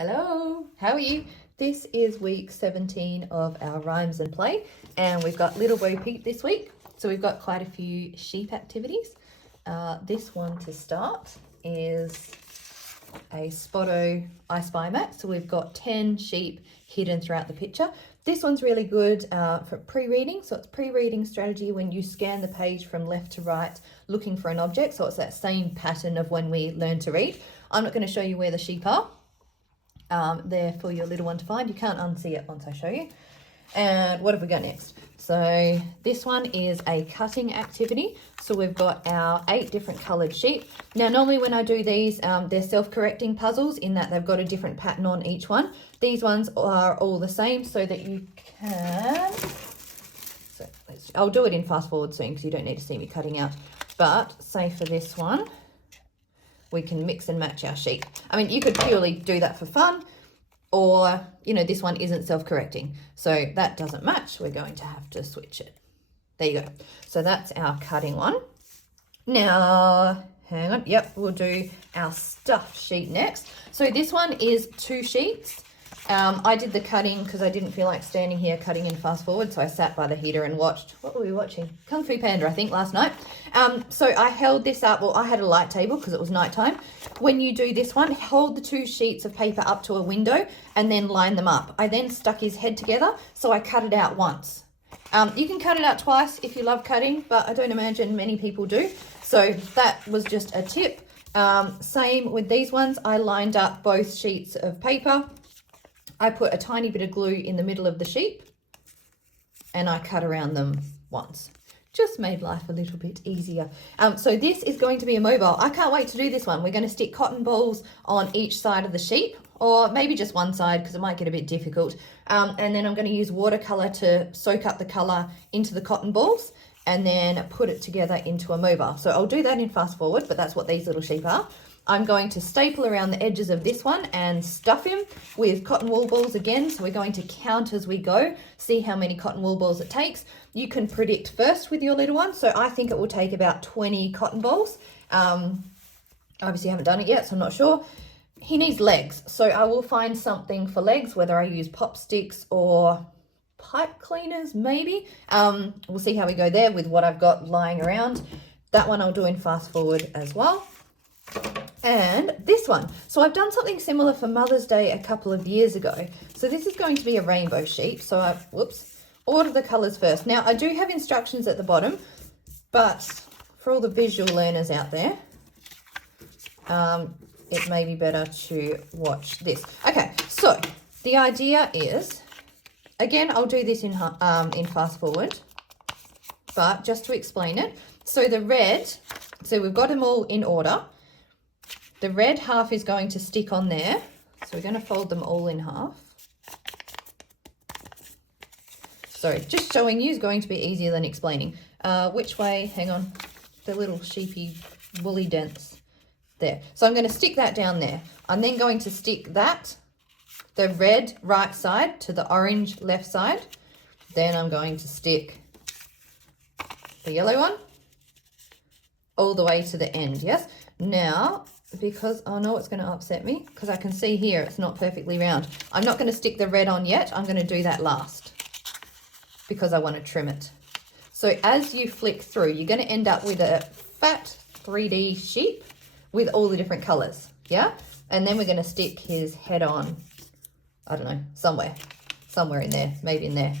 Hello, how are you? This is week 17 of our Rhymes and Play, and we've got Little Bo Peep this week. So we've got quite a few sheep activities. This one to start is a Spotto I Spy map. So we've got 10 sheep hidden throughout the picture. This one's really good for pre-reading. So it's pre-reading strategy when you scan the page from left to right looking for an object. So it's that same pattern of when we learn to read. I'm not going to show you where the sheep are. There for your little one to find. You can't unsee it once I show you. And what have we got next? So this one is a cutting activity. So we've got our 8 different coloured sheep. Now normally when I do these, they're self-correcting puzzles in that they've got a different pattern on each one. These ones are all the same so that you can... So I'll do it in fast forward soon because you don't need to see me cutting out. But say for this one, we can mix and match our sheep. I mean, you could purely do that for fun, or, you know, this one isn't self-correcting. So that doesn't match. We're going to have to switch it. There you go. So that's our cutting one. Now, hang on. Yep, we'll do our stuffed sheep next. So this one is 2 sheets. I did the cutting because I didn't feel like standing here cutting in fast forward. So I sat by the heater and watched, what were we watching? Kung Fu Panda, I think, last night. So I held this up. Well, I had a light table because it was nighttime. When you do this one, hold the 2 sheets of paper up to a window and then line them up. I then stuck his head together. So I cut it out once. You can cut it out twice if you love cutting, but I don't imagine many people do. So that was just a tip. Same with these ones. I lined up both sheets of paper. I put a tiny bit of glue in the middle of the sheep and I cut around them once. Just made life a little bit easier. So this is going to be a mobile. I can't wait to do this one. We're going to stick cotton balls on each side of the sheep, or maybe just one side because it might get a bit difficult. And then I'm going to use watercolor to soak up the color into the cotton balls and then put it together into a mobile. So I'll do that in fast forward, but that's what these little sheep are. I'm going to staple around the edges of this one and stuff him with cotton wool balls again. So we're going to count as we go, see how many cotton wool balls it takes. You can predict first with your little one. So I think it will take about 20 cotton balls. Obviously I haven't done it yet, so I'm not sure. He needs legs. So I will find something for legs, whether I use pop sticks or pipe cleaners, maybe. We'll see how we go there with what I've got lying around. That one I'll do in fast forward as well. And this one. So I've done something similar for Mother's Day a couple of years ago. So this is going to be a rainbow sheep. So I, order the colors first. Now I do have instructions at the bottom, but for all the visual learners out there, it may be better to watch this. Okay, so the idea is, again, I'll do this in fast forward, but just to explain it. So the red, so we've got them all in order. The red half is going to stick on there. So we're going to fold them all in half. So just showing you is going to be easier than explaining. Which way? Hang on. The little sheepy woolly dents there. So I'm going to stick that down there. I'm then going to stick that, the red right side to the orange left side. Then I'm going to stick the yellow one all the way to the end. Yes. Now, because I know it's going to upset me because I can see here it's not perfectly round. I'm not going to stick the red on yet. I'm going to do that last because I want to trim it. So as you flick through, you're going to end up with a fat 3D sheep with all the different colors. Yeah. And then we're going to stick his head on, I don't know, somewhere in there, maybe in there.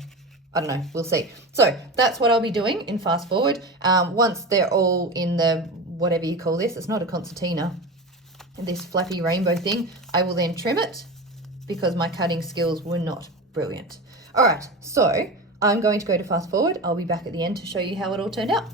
I don't know. We'll see. So that's what I'll be doing in fast forward. Once they're all in the, whatever you call this, it's not a concertina, this flappy rainbow thing, I will then trim it because my cutting skills were not brilliant. All right, so I'm going to go to fast forward. I'll be back at the end to show you how it all turned out.